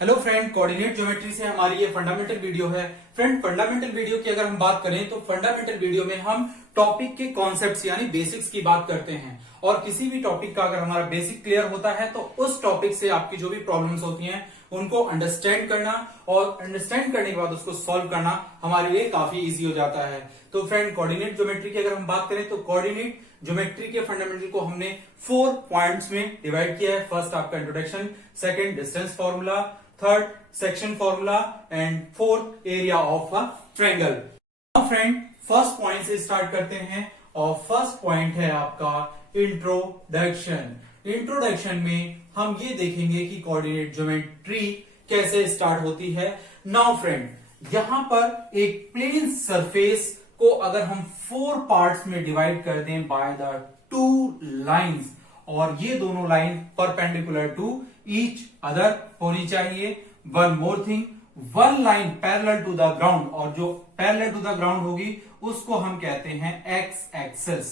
Hello friend, coordinate geometry से हमारी ये फंडामेंटल वीडियो है। फ्रेंड, फंडामेंटल वीडियो की अगर हम बात करें तो फंडामेंटल वीडियो में हम टॉपिक के कॉन्सेप्ट्स यानी बेसिक्स की बात करते हैं। और किसी भी टॉपिक का अगर हमारा बेसिक क्लियर होता है तो उस टॉपिक से आपकी जो भी प्रॉब्लम्स होती हैं उनको अंडरस्टैंड करना और अंडरस्टैंड करने के बाद उसको सॉल्व करना हमारे लिए काफी इजी हो जाता है। तो फ्रेंड, कोऑर्डिनेट ज्योमेट्री की अगर हम बात करें तो कोऑर्डिनेट ज्योमेट्री के फंडामेंटल को हमने 4 पॉइंट्स में डिवाइड किया है। फर्स्ट आपका introduction, second distance formula, third section formula and fourth area of a triangle. Now friend, first point से स्टार्ट करते हैं और फर्स्ट पॉइंट है आपका इंट्रोडक्शन। इंट्रोडक्शन में हम ये देखेंगे कि कोऑर्डिनेट ज्योमेट्री कैसे स्टार्ट होती है। नाउ फ्रेंड, यहां पर एक प्लेन सरफेस को अगर हम 4 पार्ट्स में डिवाइड कर दें बाय द 2 लाइंस और ये दोनों line perpendicular to each other होनी चाहिए। One more thing, one line parallel to the ground और जो पैरेलल टू द ग्राउंड होगी उसको हम कहते हैं एक्स एक्सिस,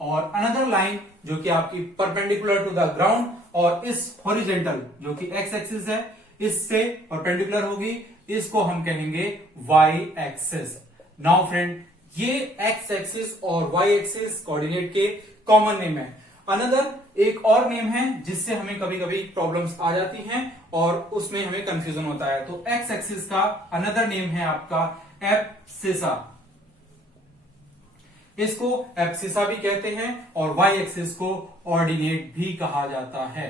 और अनदर लाइन जो कि आपकी परपेंडिकुलर टू द ग्राउंड और इस हॉरिजेंटल जो कि एक्स एक्सिस है इससे परपेंडिकुलर होगी, इसको हम कहेंगे वाई एक्सिस। नाउ फ्रेंड, ये एक्स एक्सिस और वाई एक्सिस कोऑर्डिनेट के कॉमन नेम है। अनदर एक और नेम है जिससे हमें कभी कभी प्रॉब्लम्स आ जाती हैं और उसमें हमें कंफ्यूजन होता है। तो एक्स एक्सिस का अनदर नेम है आपका एब्सिसा, इसको एब्सिसा भी कहते हैं और वाई एक्सिस को ऑर्डिनेट भी कहा जाता है।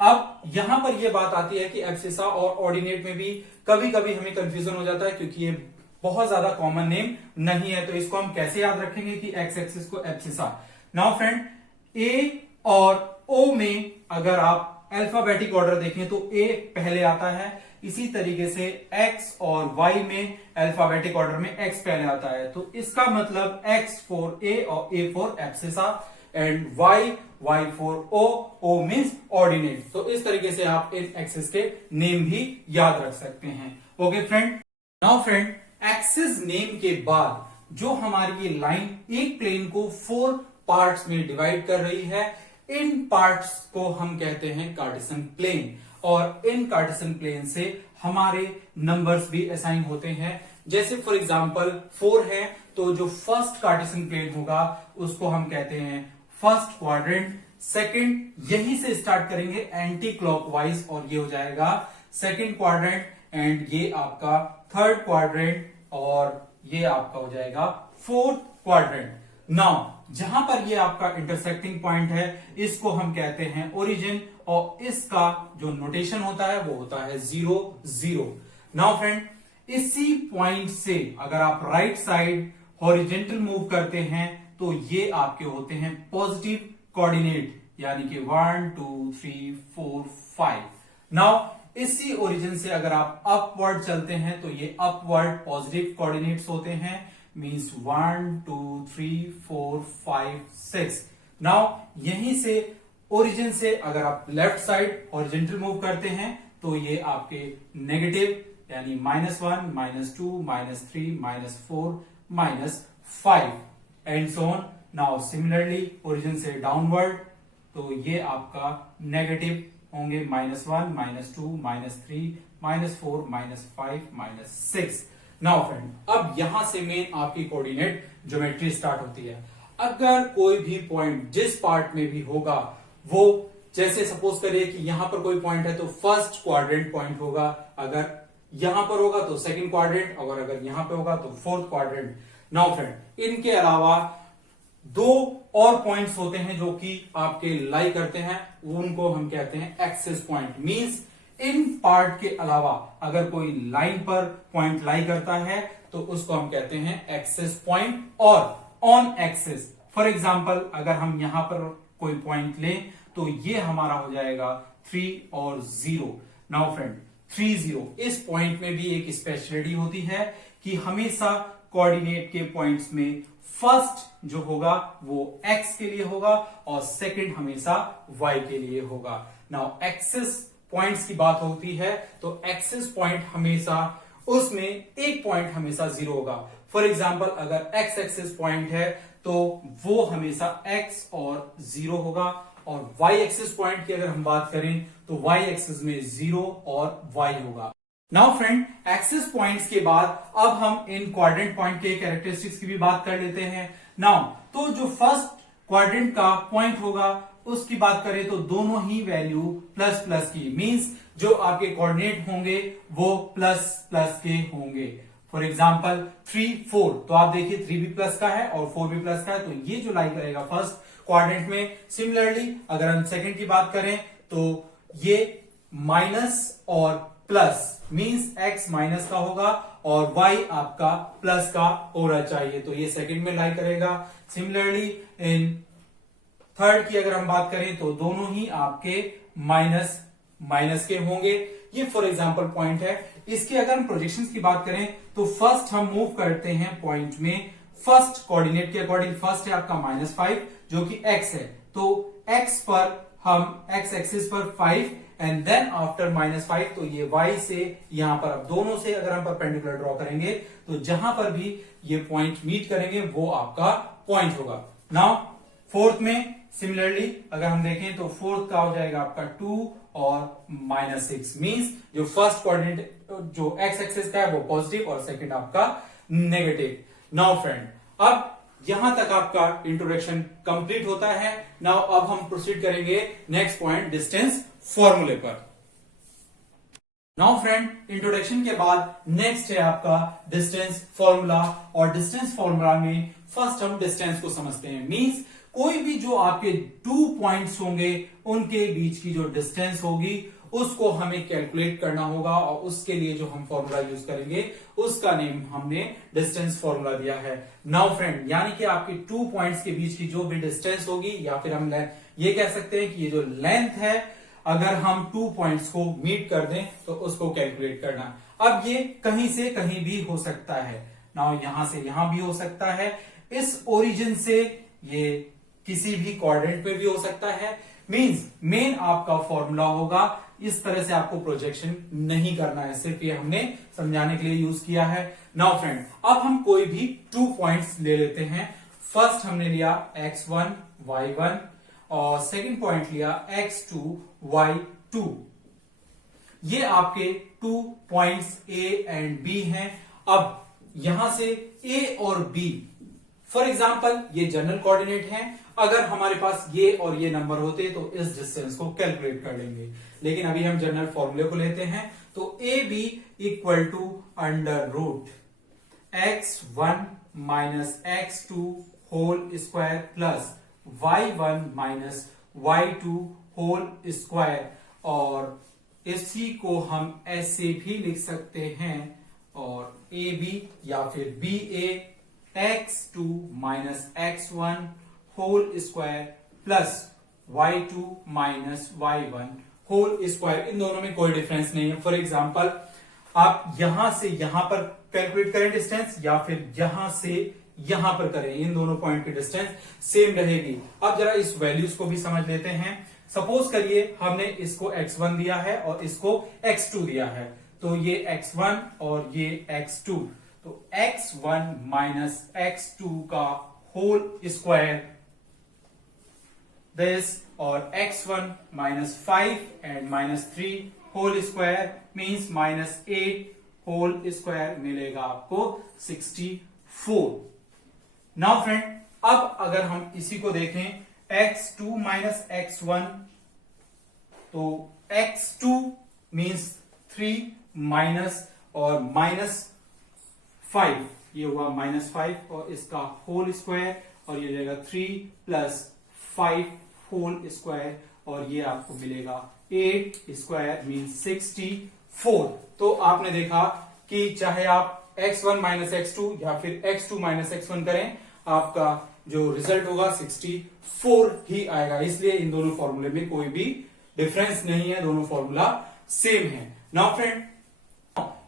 अब यहां पर यह बात आती है कि एब्सिसा और ऑर्डिनेट में भी कभी कभी हमें कंफ्यूजन हो जाता है क्योंकि ये बहुत ज्यादा कॉमन नेम नहीं है। तो इसको हम कैसे याद रखेंगे कि एक्स एक्सिस को एब्सिसा। नाउ फ्रेंड, ए और ओ में अगर आप अल्फाबेटिक ऑर्डर देखें तो ए पहले आता है, इसी तरीके से एक्स और वाई में अल्फाबेटिक ऑर्डर में एक्स पहले आता है। तो इसका मतलब एक्स फॉर ए और A for abscissa and Y, Y for O, O means ordinate. तो इस तरीके से आप इन एक्सिस के नेम भी याद रख सकते हैं। Okay friend, now friend, axis name के बाद जो हमारी ये लाइन एक प्लेन को 4 पार्ट्स में डिवाइड कर रही है, इन पार्ट्स को हम कहते हैं कार्टेशियन प्लेन और इन कार्टेशियन प्लेन से हमारे नंबर्स भी असाइन होते हैं। जैसे फॉर एग्जांपल 4 है तो जो फर्स्ट कार्टेशियन प्लेन होगा उसको हम कहते हैं फर्स्ट क्वाड्रेंट। सेकंड यहीं से स्टार्ट करेंगे एंटी क्लॉकवाइज और ये हो जाएगा सेकंड क्वाड्रेंट एंड ये आपका थर्ड क्वाड्रेंट और ये आपका हो जाएगा फोर्थ क्वाड्रेंट। नाउ जहां पर ये आपका इंटरसेक्टिंग पॉइंट है इसको हम कहते हैं ओरिजिन और इसका जो नोटेशन होता है वो होता है 0 0। नाउ फ्रेंड, इसी पॉइंट से अगर आप राइट साइड हॉरिजेंटल मूव करते हैं तो ये आपके होते हैं पॉजिटिव कोऑर्डिनेट यानी कि 1 2 3 4 5। नाउ इसी ओरिजिन से अगर आप अपवर्ड चलते हैं तो ये अपवर्ड पॉजिटिव कोऑर्डिनेट्स होते हैं, मीन्स 1 2 3 4 5 6। नाउ यहीं से ओरिजिन से अगर आप लेफ्ट साइड हॉरिजेंटल मूव करते हैं तो ये आपके नेगेटिव यानी -1 -2 -3 -4 -5 and so on. Now similarly origin से डाउनवर्ड तो ये आपका नेगेटिव होंगे -1 -2 -3 -4 -5 -6। नाउ फ्रेंड, अब यहां से मेन आपकी कोऑर्डिनेट ज्योमेट्री स्टार्ट होती है। अगर कोई भी पॉइंट जिस पार्ट में भी होगा वो, जैसे सपोज करिए कि यहां पर कोई पॉइंट है तो फर्स्ट क्वाड्रेंट पॉइंट होगा, अगर यहां पर होगा तो सेकंड क्वाड्रेंट और अगर यहां पे होगा तो फोर्थ क्वाड्रेंट। नाउ फ्रेंड, इनके अलावा 2 और पॉइंट्स होते हैं जो कि आपके लाई करते हैं, उनको हम कहते हैं axis point. Means in part के अलावा अगर कोई लाइन पर पॉइंट लाई करता है तो उसको हम कहते हैं एक्सिस पॉइंट और ऑन एक्सिस। फॉर एग्जांपल अगर हम यहां पर कोई पॉइंट लें तो ये हमारा हो जाएगा 3 और 0। नाउ फ्रेंड, 3 0 इस पॉइंट में भी एक स्पेशलिटी होती है कि हमेशा कोऑर्डिनेट के पॉइंट्स में फर्स्ट जो होगा वो x के लिए होगा और सेकंड हमेशा y के लिए होगा। नाउ एक्सिस पॉइंट्स की बात होती है तो एक्सिस पॉइंट हमेशा उसमें एक पॉइंट हमेशा 0 होगा। फॉर एग्जांपल अगर x एक्सिस पॉइंट है तो वो हमेशा x और 0 होगा और वाई एक्सिस पॉइंट की अगर हम बात करें तो वाई एक्सिस में 0 और वाई होगा। नाउ फ्रेंड, एक्सिस पॉइंट्स के बाद अब हम इन क्वाड्रेंट पॉइंट के कैरेक्टरिस्टिक्स की भी बात कर लेते हैं। नाउ तो जो फर्स्ट क्वाड्रेंट का पॉइंट होगा उसकी बात करें तो दोनों ही वैल्यू प्लस प्लस की, मींस जो आपके कोऑर्डिनेट होंगे वो प्लस प्लस के होंगे। फॉर एग्जाम्पल 3, 4, तो आप देखिए 3 भी प्लस का है और 4 भी प्लस का है, तो ये जो लाई करेगा फर्स्ट क्वाड्रेंट में। सिमिलरली अगर हम सेकंड की बात करें तो ये माइनस और प्लस, मींस x माइनस का होगा और y आपका प्लस का होना चाहिए, तो ये सेकंड में लाई करेगा। सिमिलरली इन थर्ड की अगर हम बात करें तो दोनों ही आपके माइनस माइनस के होंगे। ये फॉर एग्जांपल पॉइंट है। इसके अगर हम प्रोजेक्शंस की बात करें तो फर्स्ट हम मूव करते हैं पॉइंट में फर्स्ट कोऑर्डिनेट के अकॉर्डिंग। फर्स्ट है आपका -5 जो कि x है, तो x पर हम x एक्सिस पर 5 एंड देन आफ्टर -5, तो ये y से यहां पर अब दोनों से अगर हम परपेंडिकुलर ड्रॉ करेंगे तो जहां पर भी ये पॉइंट मीट करेंगे वो आपका पॉइंट होगा। नाउ फोर्थ में सिमिलरली अगर हम देखें तो फोर्थ का हो जाएगा आपका 2 और -6, मींस जो फर्स्ट कोऑर्डिनेट जो x एक्सिस का है वो पॉजिटिव और सेकंड आपका नेगेटिव। नाउ फ्रेंड, अब यहां तक आपका इंट्रोडक्शन कंप्लीट होता है। नाउ अब हम प्रोसीड करेंगे नेक्स्ट पॉइंट डिस्टेंस फॉर्मूले पर। नाउ फ्रेंड, इंट्रोडक्शन के बाद नेक्स्ट है आपका डिस्टेंस फॉर्मूला, और डिस्टेंस फॉर्मूला में फर्स्ट हम डिस्टेंस को समझते हैं। मींस कोई भी जो आपके 2 पॉइंट्स होंगे उनके बीच की जो डिस्टेंस होगी उसको हमें कैलकुलेट करना होगा, और उसके लिए जो हम फॉर्मूला यूज करेंगे उसका नेम हमने डिस्टेंस फॉर्मूला दिया है। नाउ फ्रेंड, यानी कि आपके 2 पॉइंट्स के बीच की जो भी डिस्टेंस होगी, या फिर हम ये कह सकते हैं कि ये जो लेंथ है, अगर हम 2 पॉइंट्स को मीट कर दें तो उसको कैलकुलेट करना। अब ये कहीं से कहीं भी हो सकता है। नाउ यहां से यहां भी हो सकता है, इस ओरिजिन से ये किसी भी कोऑर्डिनेट पे भी हो सकता है। मींस मेन आपका फॉर्मूला होगा, इस तरह से आपको प्रोजेक्शन नहीं करना है, सिर्फ ये हमने समझाने के लिए यूज किया है। नाउ फ्रेंड, अब हम कोई भी 2 पॉइंट्स ले लेते हैं। फर्स्ट हमने लिया x1 y1 और सेकंड पॉइंट लिया x2 y2। ये आपके 2 पॉइंट्स A एंड B हैं। अब यहां से A और B, फॉर एग्जाम्पल ये जनरल कोऑर्डिनेट हैं, अगर हमारे पास ये और ये नंबर होते तो इस डिस्टेंस को कैलकुलेट कर लेंगे, लेकिन अभी हम जनरल फॉर्मूले को लेते हैं। तो A B equal to under root x1 minus x2 whole square plus y1 minus y2 whole square, और इसी को हम ऐसे भी लिख सकते हैं, और ए बी या फिर B A x2 minus x1 whole square plus y2 minus y1 whole square. इन दोनों में कोई डिफरेंस नहीं है। फॉर एग्जाम्पल, आप यहां से यहां पर कैलकुलेट करें डिस्टेंस, या फिर यहां से यहां पर करें, इन दोनों पॉइंट की डिस्टेंस सेम रहेगी। अब जरा इस वैल्यूज को भी समझ लेते हैं। सपोज करिए हमने इसको x1 दिया है और इसको x2 दिया है, तो ये x1 और ये x2, तो x1 माइनस x2 का होल स्क्वायर दिस, और x1 minus 5 and minus 3 whole square means minus 8 whole square मिलेगा आपको 64। नाउ फ्रेंड, अब अगर हम इसी को देखें x2 माइनस x1, तो x2 मींस 3 माइनस और माइनस 5, ये हुआ -5 और इसका होल स्क्वायर, और ये जाएगा 3 प्लस 5 होल स्क्वायर, और ये आपको मिलेगा 8 स्क्वायर मींस 64। तो आपने देखा कि चाहे आप x1 माइनस x2 या फिर x2 माइनस x1 करें, आपका जो रिजल्ट होगा 64 ही आएगा। इसलिए इन दोनों फॉर्मूले में कोई भी डिफरेंस नहीं है, दोनों फॉर्मूला सेम है। नाउ फ्रेंड,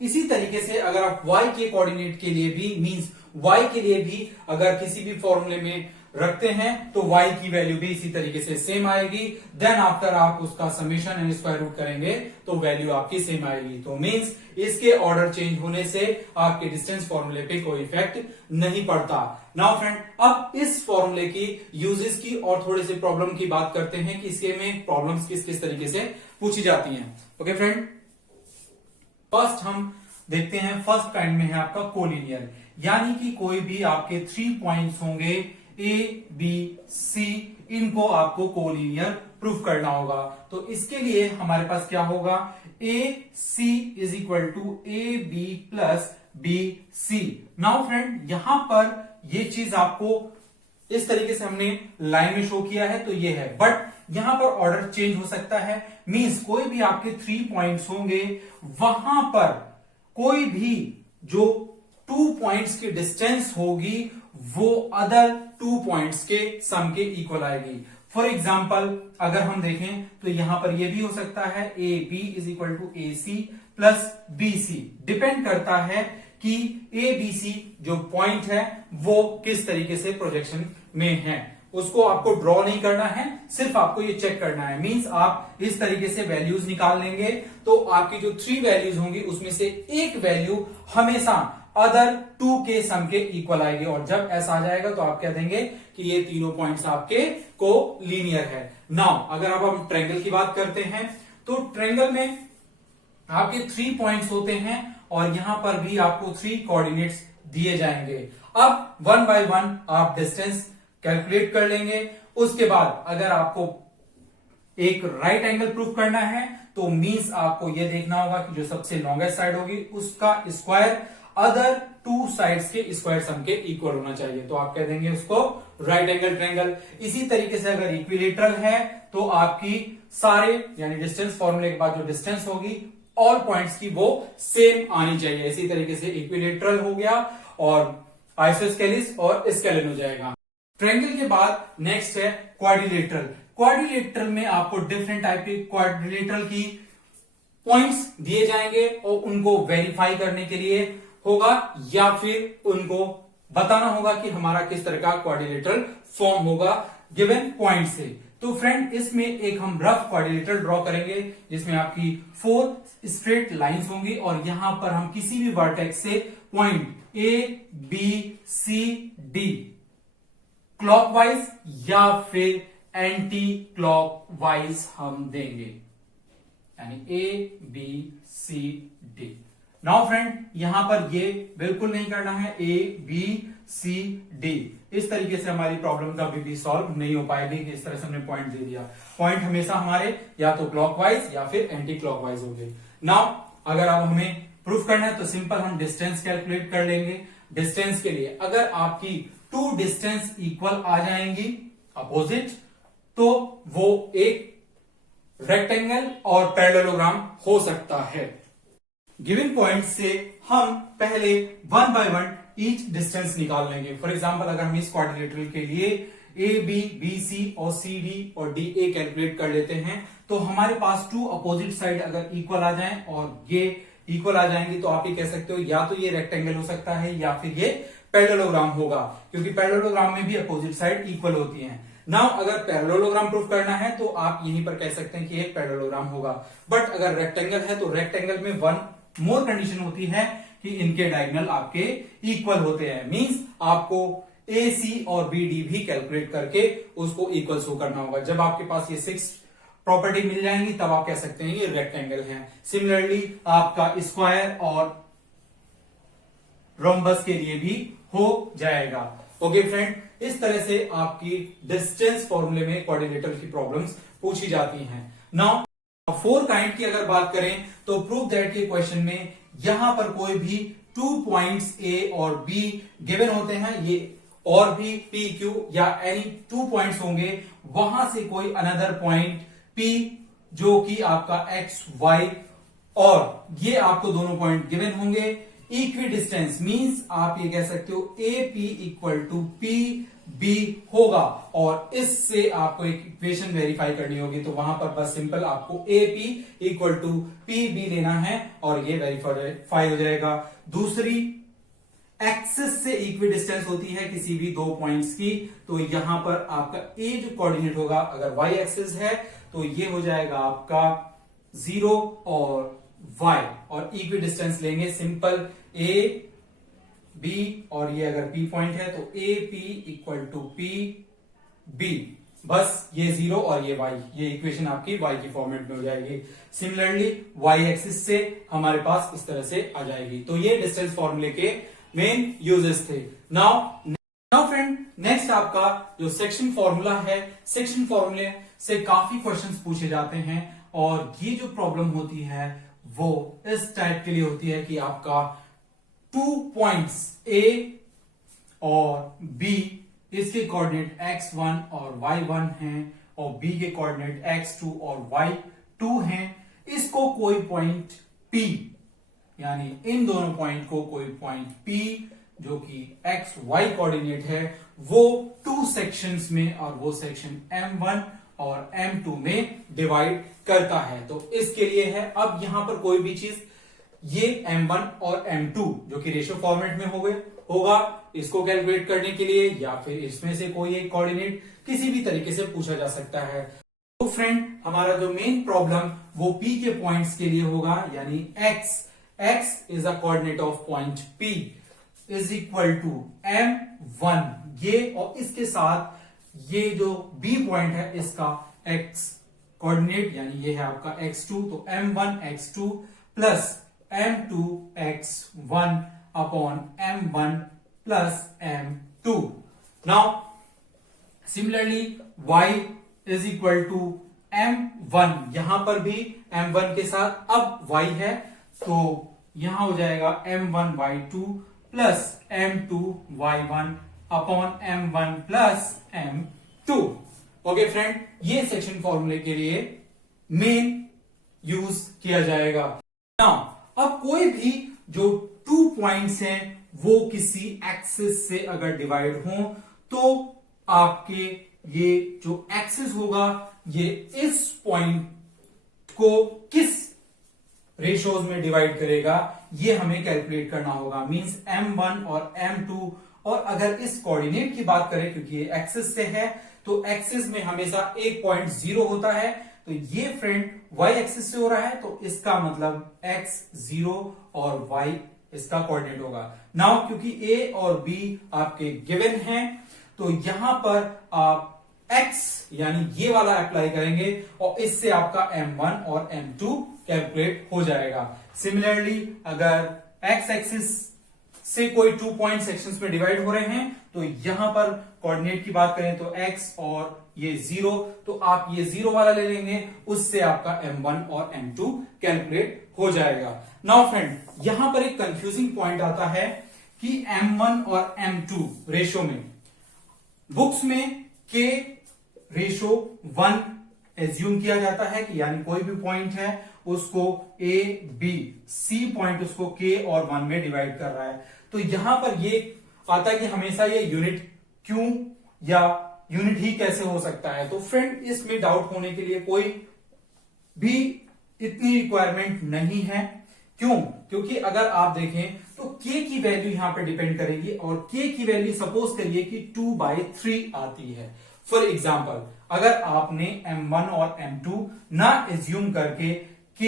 इसी तरीके से अगर आप y के कोऑर्डिनेट के लिए भी, मींस y के लिए भी अगर किसी भी फॉर्मूले में रखते हैं तो y की वैल्यू भी इसी तरीके से सेम आएगी। देन आफ्टर आप उसका समेशन एंड स्क्वायर रूट करेंगे तो वैल्यू आपकी सेम आएगी। तो मींस इसके ऑर्डर चेंज होने से आपके डिस्टेंस फॉर्मूले पे कोई इफेक्ट नहीं पड़ता। नाउ फ्रेंड, अब इस फॉर्मूले की यूजेस की और थोड़े से प्रॉब्लम की बात करते हैं कि इसके में प्रॉब्लम्स किस किस तरीके से पूछी जाती हैं। ओके फ्रेंड, फर्स्ट हम देखते हैं, फर्स्ट काइंड में है आपका कोलिनियर, यानी कि कोई भी आपके 3 पॉइंट्स होंगे ए बी सी, इनको आपको कोलिनियर प्रूफ करना होगा। तो इसके लिए हमारे पास क्या होगा, A C is equal to A B plus B C. Now friend, यहां पर ये चीज आपको इस तरीके से हमने लाइन में शो किया है तो ये है, बट यहां पर ऑर्डर चेंज हो सकता है। मींस कोई भी आपके 3 पॉइंट्स होंगे, वहां पर कोई भी जो 2 पॉइंट्स की डिस्टेंस होगी वो अदर 2 पॉइंट्स के सम के इक्वल आएगी। फॉर एग्जाम्पल अगर हम देखें तो यहां पर यह भी हो सकता है A B is equal to A C plus B C. Depend करता है कि ए बी सी जो पॉइंट है वो किस तरीके से प्रोजेक्शन में है, उसको आपको ड्रॉ नहीं करना है, सिर्फ आपको ये चेक करना है। मींस आप इस तरीके से वैल्यूज निकाल लेंगे तो आपकी जो 3 वैल्यूज होंगी उसमें से एक वैल्यू हमेशा अदर 2 के सम के इक्वल आएगी, और जब ऐसा आ जाएगा तो आप कह देंगे कि ये तीनों पॉइंट्स आपके को लीनियर है। नाउ अगर अब हम ट्रायंगल की बात करते हैं तो ट्रायंगल में आपके 3 पॉइंट्स होते हैं और यहां पर भी आपको 3 कोऑर्डिनेट्स दिए जाएंगे। अब 1 बाय 1 आप डिस्टेंस कैलकुलेट कर लेंगे। उसके बाद अगर आपको एक राइट एंगल प्रूफ करना है तो मींस आपको यह देखना होगा कि जो सबसे लॉन्गेस्ट साइड होगी उसका स्क्वायर अदर 2 साइड्स के स्क्वायर सम के इक्वल होना चाहिए, तो आप कह देंगे उसको राइट एंगल ट्रायंगल। इसी तरीके से अगर इक्विलेटरल है तो आपकी सारे यानी डिस्टेंस फॉर्मूले के बाद जो डिस्टेंस होगी ऑल पॉइंट्स की वो सेम आनी चाहिए। इसी तरीके से इक्विलेटरल हो गया और आइसोस्केलिस और स्केलिन हो जाएगा। ट्रायंगल के बाद नेक्स्ट है क्वाड्रिलेटरल। क्वाड्रिलेटरल में आपको डिफरेंट टाइप के क्वाड्रिलेटरल की पॉइंट्स दिए जाएंगे और उनको वेरीफाई करने के लिए होगा या फिर उनको बताना होगा कि हमारा किस तरह का क्वाड्रिलेटरल फॉर्म होगा गिवन पॉइंट से। तो फ्रेंड, इसमें एक हम रफ क्वाड्रिलेटरल ड्रॉ करेंगे जिसमें आपकी 4 स्ट्रेट लाइंस होंगी और यहां पर हम किसी भी वर्टेक्स से point A B C D clockwise या फिर एंटी क्लॉकवाइज हम देंगे, यानी A B C D. Now friend, यहां पर ये बिल्कुल नहीं करना है ए बी सी डी, इस तरीके से हमारी प्रॉब्लम कभी भी सॉल्व नहीं हो पाएगी कि इस तरह से हमने पॉइंट दे दिया। पॉइंट हमेशा हमारे या तो क्लॉकवाइज या फिर एंटी क्लॉकवाइज होंगे। नाउ अगर अब हमें प्रूफ करना है तो सिंपल हम डिस्टेंस कैलकुलेट कर लेंगे। डिस्टेंस के लिए अगर आपकी 2 डिस्टेंस इक्वल आ जाएंगी अपोजिट तो वो एक रेक्टेंगल और पैरेललोग्राम हो सकता है। गिवन पॉइंट से हम पहले 1 बाय 1 ईच डिस्टेंस निकाल लेंगे। फॉर एग्जांपल अगर हम इस क्वाड्रिलेटरल के लिए ए बी बी सी और सी डी और डी ए कैलकुलेट कर लेते हैं तो हमारे पास 2 अपोजिट साइड अगर इक्वल आ जाएं और ये इक्वल आ जाएंगी तो आप ये कह सकते हो या तो ये रेक्टेंगल हो सकता है या फिर ये पैरेललोग्राम होगा, क्योंकि पैरेललोग्राम में भी अपोजिट साइड इक्वल होती हैं। नाउ अगर पैरेललोग्राम प्रूफ करना है तो आप यहीं पर कह सकते हैं कि एक पैरेललोग्राम होगा, बट अगर रेक्टेंगल है तो रेक्टेंगल में 1 मोर कंडीशन होती है कि इनके डायगोनल आपके इक्वल होते हैं। मींस आपको ए सी और बी डी भी कैलकुलेट करके उसको इक्वल शो करना होगा। जब आपके पास ये 6 प्रॉपर्टी मिल जाएंगी तब आप कह सकते हैं ये रेक्टेंगल है। सिमिलरली आपका स्क्वायर और रोम्बस के लिए भी हो जाएगा। ओके फ्रेंड, इस तरह से आपकी डिस्टेंस फॉर्मूले में क्वाड्रिलेटरल की प्रॉब्लम्स पूछी जाती हैं। नाउ 4 काइंड की अगर बात करें तो प्रूव दैट के क्वेश्चन में यहां पर कोई भी 2 पॉइंट्स ए और बी गिवन होते हैं, ये और भी पी क्यू या एनी 2 पॉइंट्स होंगे, वहां से कोई अनदर पॉइंट पी जो कि आपका एक्स वाई और ये आपको दोनों पॉइंट गिवन होंगे। इक्वी डिस्टेंस मींस आप ये कह सकते हो A P equal to P B होगा और इससे आपको एक इक्वेशन वेरीफाई करनी होगी, तो वहां पर बस सिंपल आपको A P equal to P B लेना है और ये वेरीफाई हो जाएगा। दूसरी एक्सिस से इक्वी डिस्टेंस होती है किसी भी दो पॉइंट्स की, तो यहां पर आपका ए जो कोऑर्डिनेट होगा, अगर वाई एक्सिस है तो ये हो जाएगा आपका 0 और y, और इक्वी डिस्टेंस लेंगे सिंपल ए बी, और ये अगर P पॉइंट है तो A P equal to P B, बस ये 0 और ये y, ये इक्वेशन आपकी y की फॉर्मेट में हो जाएगी। सिमिलरली y एक्सिस से हमारे पास इस तरह से आ जाएगी। तो ये डिस्टेंस फॉर्मूले के मेन यूजेस थे। नाउ फ्रेंड, नेक्स्ट आपका जो सेक्शन फॉर्मूला है, सेक्शन फॉर्मूले से काफी क्वेश्चंस पूछे जाते हैं, और ये जो प्रॉब्लम होती है वो इस टाइप के लिए होती है कि आपका 2 पॉइंट्स A और B, इसके कोऑर्डिनेट x1 और y1 हैं, और B के कोऑर्डिनेट x2 और y2 हैं। इसको कोई पॉइंट P, यानी इन दोनों पॉइंट को कोई पॉइंट P जो कि x y कोऑर्डिनेट है, वो 2 सेक्शंस में, और वो सेक्शन M1 और M2 में डिवाइड करता है। तो इसके लिए है, अब यहां पर कोई भी चीज, ये M1 और M2 जो कि रेशियो फॉर्मेट में होगा, इसको कैलकुलेट करने के लिए, या फिर इसमें से कोई एक कोऑर्डिनेट किसी भी तरीके से पूछा जा सकता है। तो फ्रेंड, हमारा जो मेन प्रॉब्लम वो P के पॉइंट्स के लिए होगा, यानी x is a coordinate of point P is equal to M1, ये और इसके साथ ये जो B पॉइंट है इसका x कोऑर्डिनेट, यानी ये है आपका x2, तो M1 x2 plus M2 x1 upon M1 plus M2। Now similarly y is equal to M1, यहां पर भी M1 के साथ अब y है, तो यहां हो जाएगा M1 y2 plus M2 y1 upon M1 plus M2। Okay friend, ये सेक्शन फॉर्मूले के लिए मेन यूज किया जाएगा। नाउ अब कोई भी जो 2 पॉइंट्स हैं वो किसी एक्सिस से अगर डिवाइड हो, तो आपके ये जो एक्सिस होगा ये इस पॉइंट को किस रेशोज में डिवाइड करेगा, ये हमें कैलकुलेट करना होगा। मींस M1 और M2, और अगर इस कोऑर्डिनेट की बात करें, क्योंकि ये एक्सिस से है, तो एक्सिस में हमेशा एक पॉइंट 0 होता है, तो ये फ्रेंड y एक्सिस से हो रहा है, तो इसका मतलब x 0 और y इसका कोऑर्डिनेट होगा। नाउ क्योंकि a और b आपके गिवन हैं, तो यहां पर आप x यानी ये वाला अप्लाई करेंगे, और इससे आपका M1 और M2 कैलकुलेट हो जाएगा। सिमिलरली अगर x एक्सिस से कोई 2 पॉइंट सेक्शंस में डिवाइड हो रहे हैं, तो यहां पर कोऑर्डिनेट की बात करें तो x और ये 0, तो आप ये 0 वाला ले लेंगे, उससे आपका M1 और M2 कैलकुलेट हो जाएगा। नाउ फ्रेंड, यहां पर एक कंफ्यूजिंग पॉइंट आता है कि M1 और M2 रेशो में बुक्स में K रेशो 1 एज्यूम किया जाता है, कि यानी कोई भी पॉइंट है उसको A B C पॉइंट उसको K और 1 में डिवाइड कर रहा है। तो यहां पर ये आता है कि हमेशा ये यूनिट क्यों या यूनिट ही कैसे हो सकता है। तो फ्रेंड, इसमें डाउट होने के लिए कोई भी इतनी रिक्वायरमेंट नहीं है। क्यों? क्योंकि अगर आप देखें तो K की वैल्यू यहां पर डिपेंड करेगी, और K की वैल्यू सपोज करिए कि 2/3 आती है। फॉर एग्जाम्पल, अगर आपने M1 और M2 ना एज्यूम करके K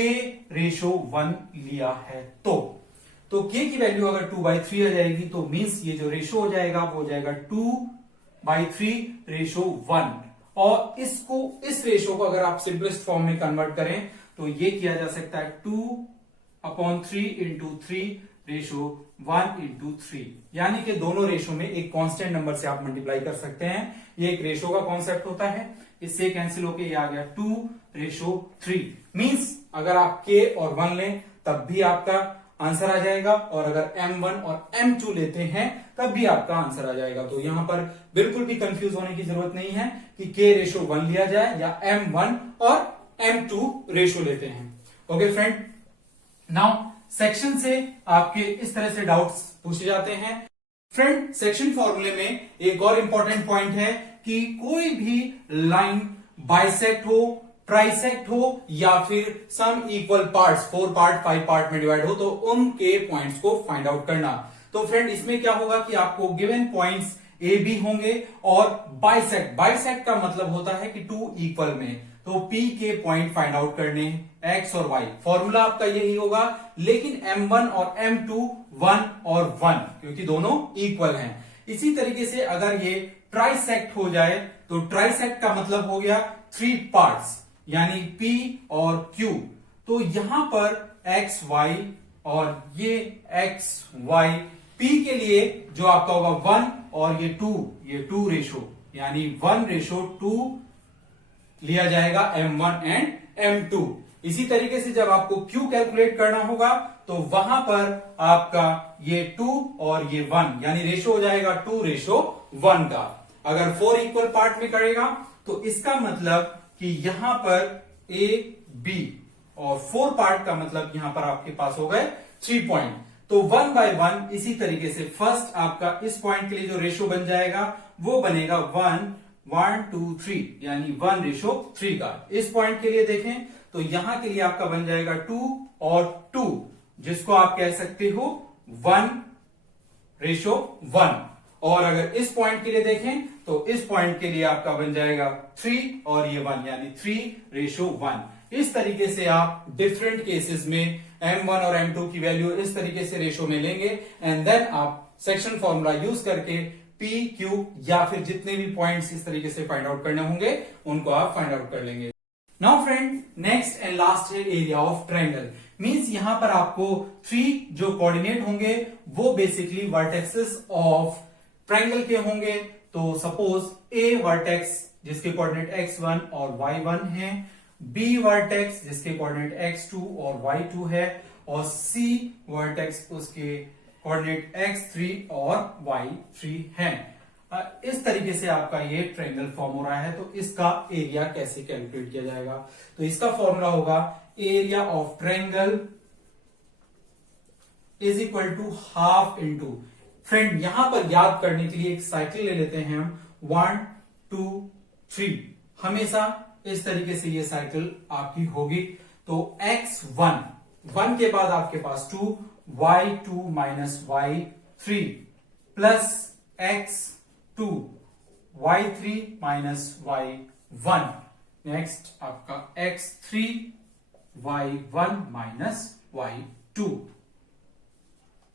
रेशो 1 लिया है, तो K की वैल्यू अगर 2/3 आ जाएगी, तो मींस ये जो रेशो हो जाएगा वो हो जाएगा 2/3 रेशो 1। और इसको, इस रेशो को अगर आप सिंपलेस्ट फॉर्म में कन्वर्ट करें तो ये किया जा सकता है 2/3 इंटू 3 रेशो 1 इंटू 3, यानी कि दोनों रेशो में एक कांस्टेंट नंबर से आप मल्टीप्लाई कर सकते हैं। ये एक रेशो का कॉन्सेप्ट होता है, इससे कैंसिल होके ये आ गया 2/3। मींस अगर आप K और 1 लें तब भी आपका आंसर आ जाएगा, और अगर M1 और M2 लेते हैं तब भी आपका आंसर आ जाएगा। तो यहां पर बिल्कुल भी कंफ्यूज होने की जरूरत नहीं है कि K रेशो 1 लिया जाए या M1 और M2 रेशो लेते हैं। ओके फ्रेंड, नाउ सेक्शन से आपके इस तरह से डाउट्स पूछे जाते हैं। फ्रेंड, सेक्शन फॉर्मूले में एक और इंपॉर्टेंट पॉइंट है कि कोई भी लाइन बाइसेक्ट हो, ट्राइसेक्ट हो, या फिर sum equal parts 4 part 5 part में डिवाइड हो, तो उनके पॉइंट्स को फाइंड आउट करना। तो फ्रेंड इसमें क्या होगा कि आपको गिवन पॉइंट्स ए बी होंगे और बाइसेक्ट, बाइसेक्ट का मतलब होता है कि टू इक्वल में, तो P के पॉइंट फाइंड आउट करने X और Y, फॉर्मूला आपका यही होगा। लेकिन M1 और M2 1 और 1 क्योंकि दोनों इक्वल हैं। इसी तरीके से अगर ये ट्राइसेक्ट हो जाए तो ट्राइसेक्ट का मतलब हो गया 3 पार्ट्स यानी P और Q। तो यहां पर X Y और ये X Y, P के लिए जो आपका होगा 1 और ये 2 रेशो यानी 1:2 लिया जाएगा M1 एंड M2। इसी तरीके से जब आपको Q कैलकुलेट करना होगा तो वहां पर आपका ये 2 और ये 1 यानी रेशो हो जाएगा 2:1 का। अगर 4 इक्वल पार्ट में करेगा तो इसका मतलब कि यहां पर A B और 4 पार्ट का मतलब यहां पर आपके पास हो गए 3 पॉइंट। तो 1/1 इसी तरीके से फर्स्ट आपका इस पॉइंट के लिए जो रेशो बन जाएगा वो बनेगा 1 2 3 यानी 1:3 का। इस पॉइंट के लिए देखें तो यहां के लिए आपका बन जाएगा 2 और 2 जिसको आप कह सकते हो 1:1। और अगर इस पॉइंट के लिए देखें तो इस पॉइंट के लिए आपका बन जाएगा 3 और ये 1 यानी 3:1। इस तरीके से आप डिफरेंट केसेस में M1 और M2 की वैल्यू इस तरीके से रेशो में लेंगे एंड देन आप सेक्शन फॉर्मूला यूज करके P Q या फिर जितने भी पॉइंट्स इस तरीके से फाइंड आउट करने होंगे उनको आप फाइंड आउट कर लेंगे। Now friend next and last है एरिया ऑफ ट्रायंगल। मींस यहां पर आपको 3 जो कोऑर्डिनेट होंगे वो बेसिकली वर्टेक्सेस ऑफ ट्रायंगल के होंगे। तो सपोज A वर्टेक्स जिसके कोऑर्डिनेट x1 और y1 है, B वर्टेक्स जिसके कोऑर्डिनेट x2 और y2 है और C वर्टेक्स उसके कोऑर्डिनेट x3 और y3 हैं। इस तरीके से आपका ये ट्रायंगल फॉर्म हो रहा है। तो इसका एरिया कैसे कैलकुलेट किया जाएगा? तो इसका फॉर्मूला होगा area of triangle is equal to half into, friend यहां पर याद करने के लिए एक साइकिल ले लेते हैं हम 1 2 3, हमेशा इस तरीके से ये साइकिल आपकी होगी। तो x1 1 के बाद आपके पास 2 y2 minus y3 plus x2 y3 minus y1, next आपका x3 y1 माइनस y2।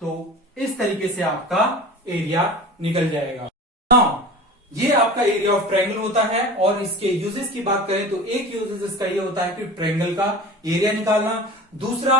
तो इस तरीके से आपका एरिया निकल जाएगा। नाउ ये आपका एरिया ऑफ ट्रायंगल होता है और इसके यूजेस की बात करें तो एक यूजेस इसका ये होता है कि ट्रायंगल का एरिया निकालना, दूसरा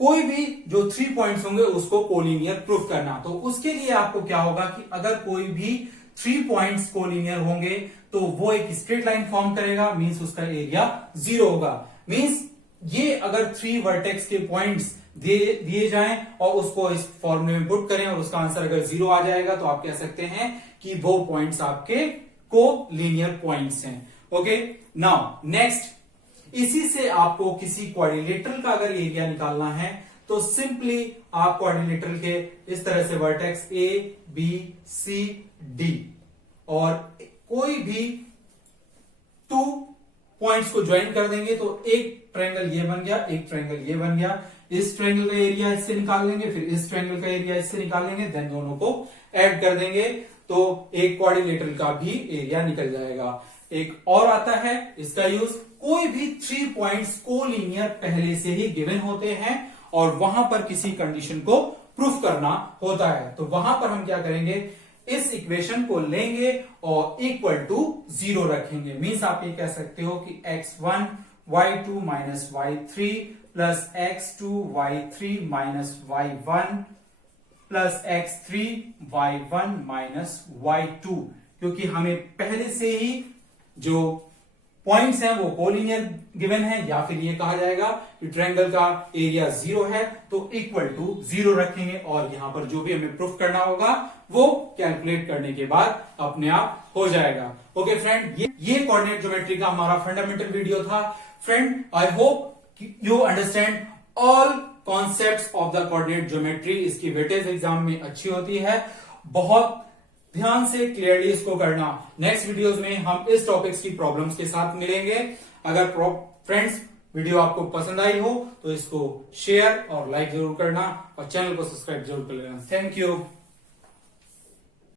कोई भी जो 3 पॉइंट्स होंगे उसको कोलिनियर प्रूफ करना। तो उसके लिए आपको क्या होगा कि अगर कोई भी 3 पॉइंट्स कोलिनियर होंगे तो वो एक स्ट्रेट लाइन फॉर्म करेगा, मींस उसका एरिया 0 होगा। मींस ये अगर 3 वर्टेक्स के पॉइंट्स दिए जाएं और उसको इस फॉर्मूले में पुट करें और उसका आंसर अगर 0 आ जाएगा तो आप कह सकते हैं कि वो पॉइंट्स आपके कोलिनियर पॉइंट्स हैं। ओके, नाउ नेक्स्ट इसी से आपको किसी क्वाड्रिलेटरल का अगर एरिया निकालना है तो सिंपली आप क्वाड्रिलेटरल के इस तरह से vertex A B C D और कोई भी 2 पॉइंट्स को ज्वाइन कर देंगे तो एक ट्रायंगल ये बन गया, एक ट्रायंगल ये बन गया। इस ट्रायंगल का एरिया इससे निकाल लेंगे, फिर इस ट्रायंगल का एरिया इससे निकाल लेंगे, देन दोनों को ऐड कर देंगे तो एक क्वाड्रिलेटरल का भी एरिया निकल जाएगा। एक और आता है इसका यूज, कोई भी 3 पॉइंट्स कोलिनियर पहले से ही गिवन होते हैं और वहां पर किसी कंडीशन को प्रूफ करना होता है तो वहां पर हम क्या करेंगे, इस इक्वेशन को लेंगे और इक्वल टू 0 रखेंगे। मींस आप ये कह सकते हो कि x1 y2 minus y3 plus x2 y3 minus y1 plus x3 y1 minus y2, क्योंकि हमें पहले से ही जो पॉइंट्स हैं वो कोलिनियर गिवन है, या फिर ये कहा जाएगा कि ट्रायंगल का एरिया 0 है तो इक्वल टू 0 रखेंगे और यहां पर जो भी हमें प्रूफ करना होगा वो कैलकुलेट करने के बाद अपने आप हो जाएगा। ओके फ्रेंड, ये कोऑर्डिनेट ज्योमेट्री का हमारा फंडामेंटल वीडियो था। Friend I hope you understand all concepts of the coordinate geometry. इसकी वेटेज एग्जाम में अच्छी होती है, बहुत ध्यान से क्लियरली इसको करना। नेक्स्ट वीडियोस में हम इस टॉपिक्स की प्रॉब्लम्स के साथ मिलेंगे। अगर फ्रेंड्स वीडियो आपको पसंद आई हो तो इसको शेयर और लाइक जरूर करना और चैनल को सब्सक्राइब जरूर कर लेना। Thank you.